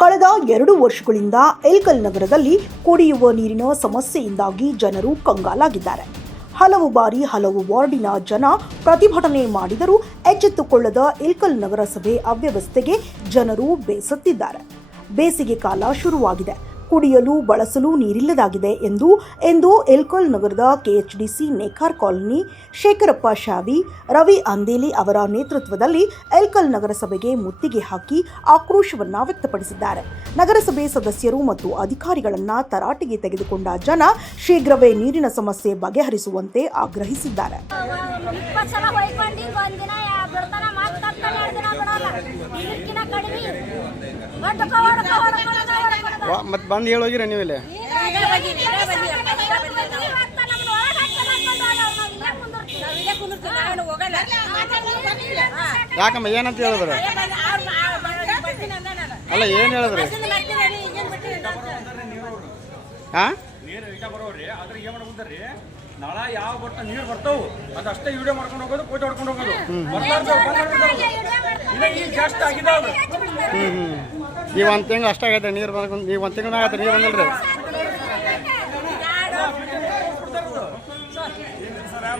ಕಳೆದ 2 ವರ್ಷಗಳಿಂದ ಇಳಕಲ್ ನಗರದಲ್ಲಿ ಕುಡಿಯುವ ನೀರಿನ ಸಮಸ್ಯೆಯಿಂದಾಗಿ ಜನರು ಕಂಗಾಲಾಗಿದ್ದಾರೆ. ಹಲವು ಬಾರಿ ಹಲವು ವಾರ್ಡಿನ ಜನ ಪ್ರತಿಭಟನೆ ಮಾಡಿದರೂ ಎಚ್ಚೆತ್ತುಕೊಳ್ಳದ ಇಳಕಲ್ ನಗರಸಭೆ ಅವ್ಯವಸ್ಥೆಗೆ ಜನರು ಬೇಸತ್ತಿದ್ದಾರೆ. ಬೇಸಿಗೆ ಕಾಲ ಶುರುವಾಗಿದೆ. ಕುಡಿಯಲು ಬಳಸಲು ನೀರಿಲ್ಲದಾಗಿದೆ ಎಂದು ಇಳಕಲ್ ನಗರದ ಕೆಎಚ್ಡಿಸಿ ನೇಕಾರ್ ಕಾಲೋನಿ ಶೇಖರಪ್ಪ ಶಾವಿ, ರವಿ ಅಂದೇಲಿ ಅವರ ನೇತೃತ್ವದಲ್ಲಿ ಇಳಕಲ್ ನಗರಸಭೆಗೆ ಮುತ್ತಿಗೆ ಹಾಕಿ ಆಕ್ರೋಶವನ್ನ ವ್ಯಕ್ತಪಡಿಸಿದ್ದಾರೆ. ನಗರಸಭೆ ಸದಸ್ಯರು ಮತ್ತು ಅಧಿಕಾರಿಗಳನ್ನ ತರಾಟೆಗೆ ತೆಗೆದುಕೊಂಡ ಜನ ಶೀಘ್ರವೇ ನೀರಿನ ಸಮಸ್ಯೆ ಬಗೆಹರಿಸುವಂತೆ ಆಗ್ರಹಿಸಿದ್ದಾರೆ. ಮತ್ತೆ ಬಂದು ಹೇಳೋಗಿರ ನೀವು ಇಲ್ಲಿ ಯಾಕಮ್ಮ ಏನಂತ ಹೇಳಿದ್ರ? ಅಲ್ಲ ಏನು ಹೇಳಿದ್ರಿ? ನಾಳೆ ಯಾವ ಬರ್ತಾ ನೀರು ಬರ್ತಾವು ಅದಷ್ಟೇ ವಿಡಿಯೋ ಮಾಡ್ಕೊಂಡು ಹೋಗೋದು, ಫೋಟೋ ಹೊಡ್ಕೊಂಡು ಹೋಗೋದು. ಜಾಸ್ತಿ ಆಗಿದಾವೆ. ನೀವು ಒಂದು ತಿಂಗಳು ಅಷ್ಟಾಗೈತೆ ನೀರು ಬಂದು, ನೀವು ಒಂದು ತಿಂಗಳು ಆಗತ್ತೆ ನೀರು ಬಂದಿಲ್ರಿ?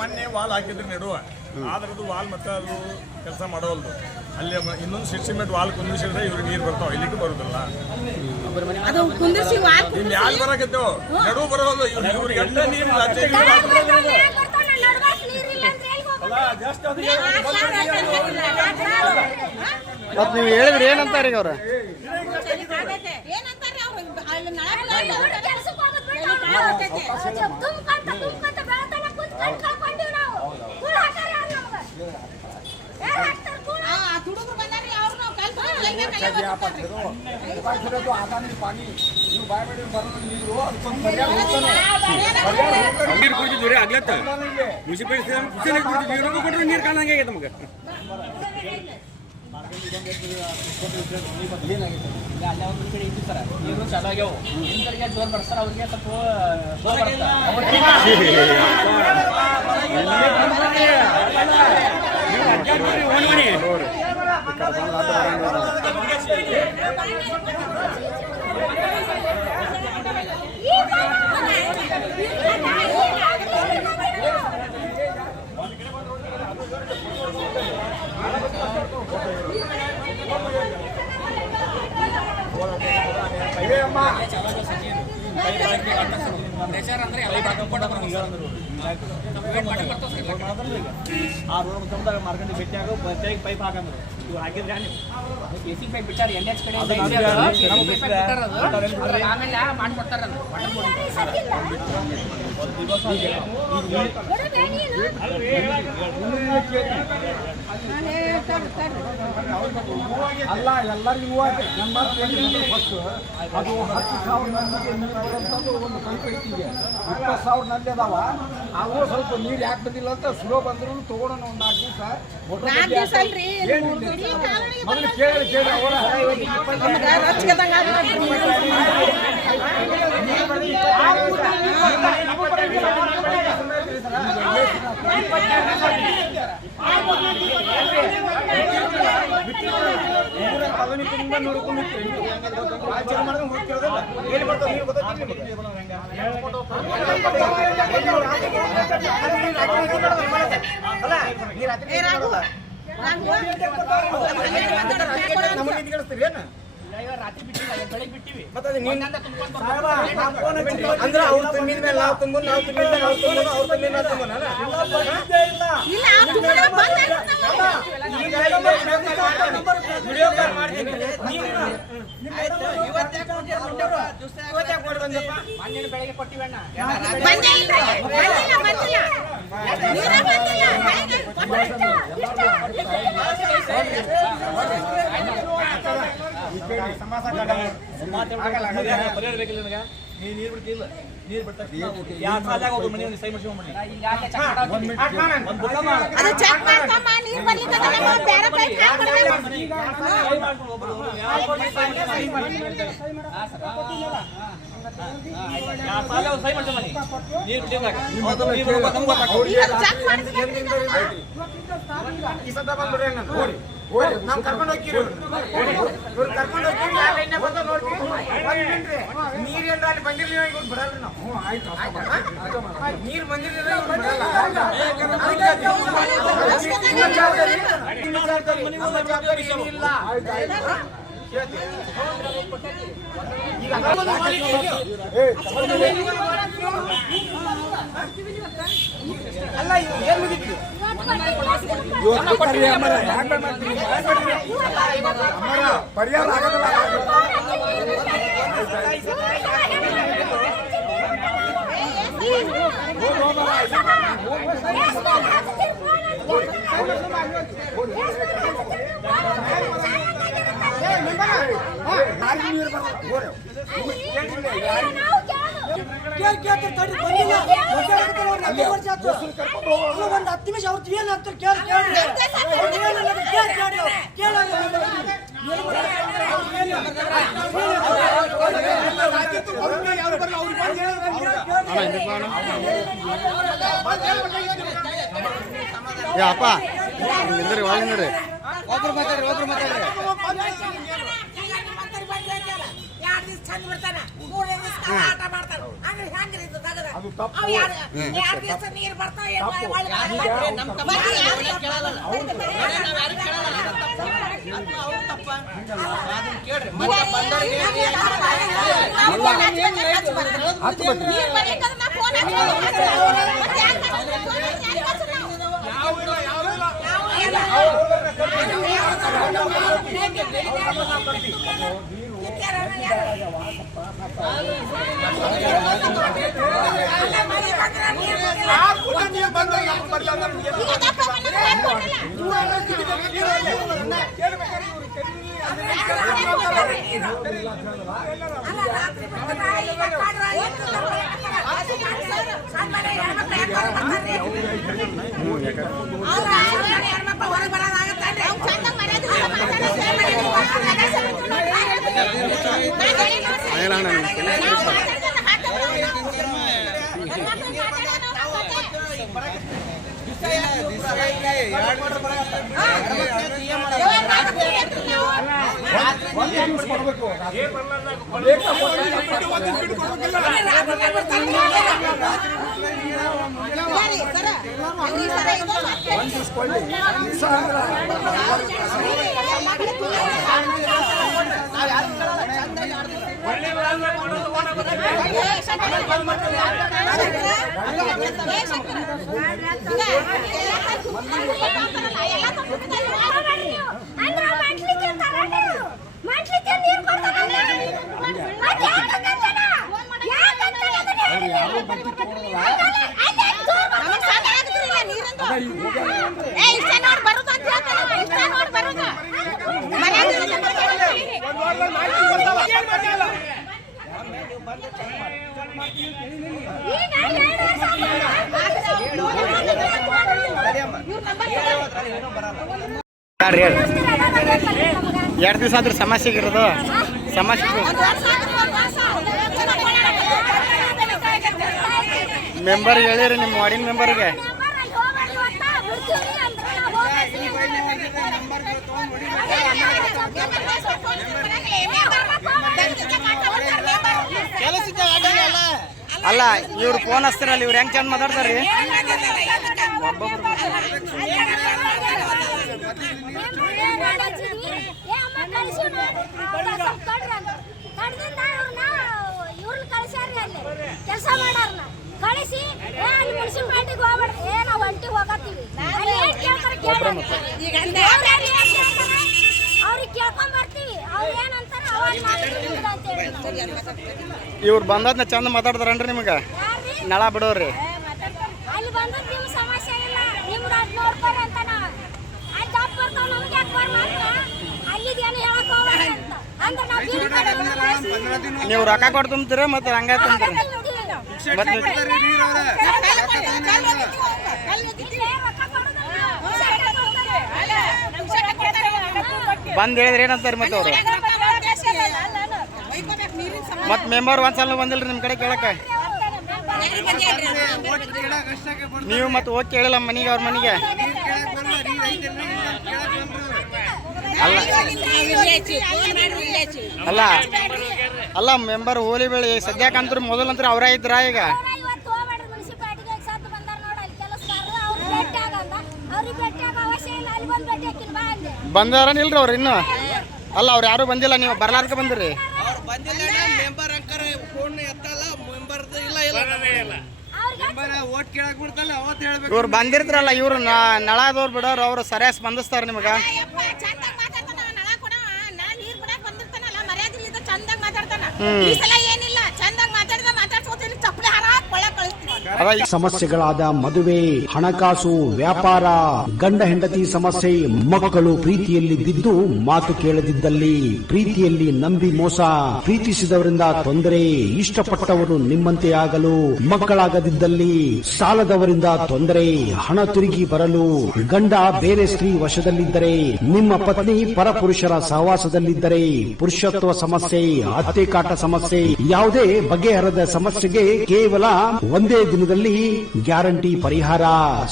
ಮೊನ್ನೆ ವಾಲ್ ಹಾಕಿದ್ರು ನೆಡುವ, ಆದ್ರದ್ದು ವಾಲ್ ಮತ್ತೆ ಅದು ಕೆಲಸ ಮಾಡೋಲ್ದು. ಅಲ್ಲಿ ಇನ್ನೊಂದು ಸಿಮೆಂಟ್ ವಾಲ್ ಕುಂದಿಸಿದ್ರೆ ಇವ್ರಿಗೆ ನೀರು ಬರ್ತಾವ, ಇಲ್ಲಿಗೂ ಬರುದಿಲ್ಲ. ಇಲ್ಲಿ ಯಾರು ಬರಕತ್ತೇವು ನಡುವು ಬರೋದು ಇವ್ರಿಗೆ ಎಷ್ಟ ನೀರು ಮತ್ತೆ ನೀವು ಹೇಳಿದ್ರಿ ಏನಂತಾರೆ ಈಗ ಅವ್ರ? ನೀರು ಕುಡಿದಿದ್ವಿ ಆಗ್ಲತ್ತ ಮುನ್ಸಿಪಾಲಿಟಿ ನೀರು ಕಾಣಂಗೆ ಆಗೈತೆ ನಮಗೆ. ನೀರು ಚಾಲು ಆಗ್ಯಾವ. ಹಿಂದರಿಗೆ ಜೋರ್ ಬರ್ತಾರ, ಅವ್ರಿಗೆ ಸ್ವಲ್ಪ ಅಂದ್ರೆ ಎಲ್ಲ ಆ ರೋಡ್ ಮುಖಂಡ ಮಾರ್ಕೊಂಡು ಭೇಟಿ ಆಗೋ ಪೈಪ್ ಹಾಕಂದ್ರು. ಇವ್ರು ಹಾಕಿದ್ರೆ ಎಸಿ ಪೈಪ್ ಬಿಟ್ಟಾರ NH ಕಡೆ ಆಮೇಲೆ ಮಾಡ್ಕೊಡ್ತಾರ. ಅಲ್ಲ ಎಲ್ಲರಿಗೂ ಫಸ್ಟ್ ಅದು 10,000 ಒಂದು ಕಂತು ಐತಿಗೆ 20,000 ನಲ್ಲಿ ಅದಾವ. ಅವು ಸ್ವಲ್ಪ ನೀರು ಯಾಕೆ ಬಂದಿಲ್ಲ ಅಂತ ಸ್ಲೋ ಬಂದ್ರು ತಗೊಳೋಣ ಒಂದು 4 ದಿವಸ. ಮೊದಲು ಕೇಳಿ ಅವರ ನೋಡ್ಕೊಂಡು ರಾತ್ರಿ ಬಿಟ್ಟಿಲ್ಲ, ಬೆಳಿಗ್ಗೆ ಬಿಟ್ಟಿವಿ. ಅಂದ್ರೆ ಅವ್ರು ತುಂಬಿದ ಮೇಲೆ ನಾವು ತುಂಬೋದು, ನಾವು ತುಂಬಿದ ಮೇಲೆ ಅವ್ರು ತುಂಬೋದು, ಅವ್ರು ತುಂಬಿದ ಮೇಲೆ ತುಂಬೋಣ. ಬೆಳಗ್ಗೆ ಕೊಟ್ಟಿವಣ್ಣ. ನೀರು ಬಿಡ್ತಿಲ್ಲ, ನೀರು ಬಿಡ್ತಾ ಮನೆ ಒಂದು ಸೈ ಮಾಡಿಸ್ಕೊಂಡ್ಬಿಡಿ. ಸಾಲ ಅವ್ರು ಸಹಿ ಮಾಡ್ಸಮ್ಮ ನೀರು ಬಿಟ್ಟಿದ್ದಾಗ ಈ ಸತ ಬಂದ್ಬಿಡ್ರಿ ನಾನು ಓಡಿ ನಾವು ಕರ್ಕೊಂಡು ಹೋಗ್ತೀರಿ ಇವ್ರು ಕರ್ಕೊಂಡು ಹೋಗ್ತೀರಿ ಯಾವ ಲೈನ್ ಬಂದ ನೋಡ್ತೀವಿ ನೀರು ಏನ್ರ ಅಲ್ಲಿ ಬಂದಿರ್ಲಿಲ್ಲ ಇವ್ರು ಬಿಡಲ್ರಿ ನಾವು ನೀರು ಬಂದಿರ್ಲಿಲ್ಲ ಇವ್ರು ಅಲ್ಲ ಏನ್ ಮುಗಿತ್ತು ಪರಿಹಾರ ಆಗೋದಿಲ್ಲ ಒಂದು 10 ನಿಮಿಷ ಅವ್ರದ್ದು ಏನಾಗ್ತಾರೆ ಕೇಳಿ ಏ ಅಪ್ಪ ನಿಂದ್ರಿ ಒಳಗಿಂದ್ರಿ ಒಬ್ರು ಮಾತಾಡ್ರಿ ಚಂದ ಬಿಡ್ತಾನ 3 ದಿವಸ ಆಟ ಮಾಡ್ತಾನ ಹಂಗ್ರಿ ಹಂಗ್ರಿ ಇದು ತಗದ ಅವ 2 ದಿವಸ ನೀರು ಬರ್ತಾವ ಎರಡು ದಿವಸ ಆದ್ರೂ ಸಮಸ್ಯೆ ಇರೋದು ಸಮಸ್ಯೆ ಮೆಂಬರ್ಗೆ ಹೇಳಿರಿ ನಿಮ್ಮ ವಾರ್ಡಿನ ಮೆಂಬರ್ಗೆ ಅಲ್ಲ ಇವ್ರು ಫೋನ್ ಹಚ್ತಾರಲ್ಲ ಇವ್ರು ಹೆಂಗ್ ಚಂದ ಮಾತಾಡ್ತಾರ್ರಿ ಕೆಲಸ ಮಾಡಾರ್ನ ಕಳಿಸಿ ಅಲ್ಲಿ ಮುನ್ಸಿಪಾಲಿಟಿಗೆ ಹೋಗ್ಬೇಡ ನಾವು ಒಂಟಿಗೆ ಹೋಗತ್ತೀವಿ ಅವ್ರಿಗೆ ಕೇಳ್ಕೊಂಡ್ ಬರ್ತೀವಿ ಅವ್ರು ಏನಂತಾರ ಇವ್ರು ಬಂದದ್ನ ಚಂದ ಮಾತಾಡ್ತಾರನ್ರಿ ನಿಮ್ಗೆ ನಳ ಬಿಡೋರಿ ಅಲ್ಲಿ ಬಂದದ್ ನಿಮ್ ಸಮಸ್ಯೆ ಇಲ್ಲ ನಿಮ್ದು ಅದ್ ನೋಡ್ಕೊರಿ ಅಂತ ನಾವು ಅಲ್ಲಿ ಜಾಬ್ ಬರ್ತಾವ ನಮ್ಗೆ ಯಾಕೆ ಬರ್ಮಾಡ್ರ ಅಲ್ಲಿದೇನು ಹೇಳಕ್ ಹೋಗ್ಬೇಡ ಅಂತ ಅಂದ್ರೆ ನಾವು ನೀವು ರೊಕ್ಕ ಕೊಟ್ಟು ತುಂಬ್ತೀರ ಮತ್ತೆ ಹಂಗ ತುಂಬ್ತೀರ ಬಂದ್ ಹೇಳಿದ್ರೆ ಏನಂತಾರೆ ಮತ್ತೆ ಅವರು ಮತ್ತು ಮೆಂಬರ್ ಒಂದ್ಸಲ ಬಂದಿಲ್ರಿ ನಿಮ್ಮ ಕಡೆ ಕೇಳಕ್ಕೆ ನೀವು ಮತ್ತೆ ಹೋಗಿ ಕೇಳಿಲ್ಲ ಮನೆಗೆ ಅವ್ರ ಮನೆಗೆ ಅಲ್ಲ ಅಲ್ಲ ಮೆಂಬರ್ ಹೋಲಿ ಬೆಳಿ ಸದ್ಯಕ್ಕಂತೂ ಮೊದಲಂತ್ರ ಅವರೇ ಇದ್ರ ಈಗ ಇವತ್ತು ಹೋಗ್ಬೇಡ್ರಿ ಮುನ್ಸಿಪಾಲಿಟಿಗೆ ಸತ್ತು ಬಂದಾರ ನೋಡಿ ಅಲ್ಲಿ ಕೆಲಸಗಾರರು ಅವ್ರು ಭೇಟಿ ಆಗಂದ ಅವ್ರಿಗೆ ಭೇಟಿ ಆಗೋ ಅವಶ್ಯ ಇಲ್ಲ ಅಲ್ಲಿ ಬಂದು ಭೇಟಿ ಹಾಕಿನ ಬಾ ಅಂದೆ ಬಂದಾರನಿಲ್ರಿ ಅವ್ರು ಇನ್ನು ಅಲ್ಲ ಅವ್ರು ಯಾರು ಬಂದಿಲ್ಲ ನೀವು ಬರ್ಲಾರ್ಕ ಬಂದಿರಿ ಇವ್ರು ಬಂದಿರ್ತಾರಲ್ಲ ಇವ್ರು ನಳದವ್ರು ಬಿಡೋರು ಅವ್ರು ಸರಿಯಾಗಿ ಸ್ಪಂದಿಸ್ತಾರೆ ನಿಮಗೆ ಚಂದಾಗ ಮಾತಾಡ್ತಾನ ನಳ ಕೂಡ ನೀರ್ ಬಿಡಕ್ ಬಂದಿರ್ತಾನಲ್ಲ ಮರ್ಯಾದಿಲ್ಲ ಚಂದಾಗ ಮಾತಾಡ್ತಾನ ಈ ಸಲ ಏನಿಲ್ಲ ಚಂದಾಗ ಮಾತಾಡ್ಸೋತಿಲ್ಲ ಚಪ್ಪಲಿ ಹಾರಾಕ್ ಒಳಗ್ ಕಳಿಸ್ತೀನಿ ಸಮಸ್ಯೆಗಳಾದ ಮದುವೆ, ಹಣಕಾಸು, ವ್ಯಾಪಾರ, ಗಂಡ ಹೆಂಡತಿ ಸಮಸ್ಯೆ, ಮಕ್ಕಳು ಪ್ರೀತಿಯಲ್ಲಿ ಬಿದ್ದು ಮಾತು ಕೇಳದಿದ್ದಲ್ಲಿ, ಪ್ರೀತಿಯಲ್ಲಿ ನಂಬಿ ಮೋಸ, ಪ್ರೀತಿಸಿದವರಿಂದ ತೊಂದರೆ, ಇಷ್ಟಪಟ್ಟವರು ನಿಮ್ಮಂತೆ ಆಗಲು ಮಕ್ಕಳಾಗದಿದ್ದಲ್ಲಿ, ಸಾಲದವರಿಂದ ತೊಂದರೆ, ಹಣ ತಿರುಗಿ ಬರಲು, ಗಂಡ ಬೇರೆ ಸ್ತ್ರೀ ವಶದಲ್ಲಿದ್ದರೆ, ನಿಮ್ಮ ಪತ್ನಿ ಪರಪುರುಷರ ಸಹವಾಸದಲ್ಲಿದ್ದರೆ, ಪುರುಷತ್ವ ಸಮಸ್ಯೆ, ಅತ್ತೆ ಕಾಟ ಸಮಸ್ಯೆ, ಯಾವುದೇ ಬಗೆಹರದ ಸಮಸ್ಯೆಗೆ ಕೇವಲ ಒಂದೇ ದಿನದಲ್ಲಿ ಗ್ಯಾರಂಟಿ ಪರಿಹಾರ.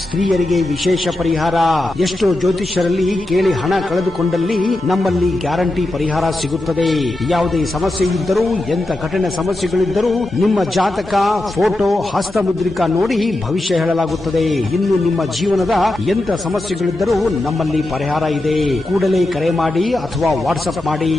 ಸ್ತ್ರೀಯರಿಗೆ ವಿಶೇಷ ಪರಿಹಾರ. ಎಷ್ಟೋ ಜ್ಯೋತಿಷ್ಯರಲ್ಲಿ ಕೇಳಿ ಹಣ ಕಳೆದುಕೊಂಡಲ್ಲಿ ನಮ್ಮಲ್ಲಿ ಗ್ಯಾರಂಟಿ ಪರಿಹಾರ ಸಿಗುತ್ತದೆ. ಯಾವುದೇ ಸಮಸ್ಯೆ ಇದ್ದರೂ, ಎಂತ ಕಠಿಣ ಸಮಸ್ಯೆಗಳಿದ್ದರೂ ನಿಮ್ಮ ಜಾತಕ, ಫೋಟೋ, ಹಸ್ತಮುದ್ರಿಕಾ ನೋಡಿ ಭವಿಷ್ಯ ಹೇಳಲಾಗುತ್ತದೆ. ಇನ್ನು ನಿಮ್ಮ ಜೀವನದ ಎಂತ ಸಮಸ್ಯೆಗಳಿದ್ದರೂ ನಮ್ಮಲ್ಲಿ ಪರಿಹಾರ ಇದೆ. ಕೂಡಲೇ ಕರೆ ಮಾಡಿ ಅಥವಾ ವಾಟ್ಸ್ಆಪ್ ಮಾಡಿ.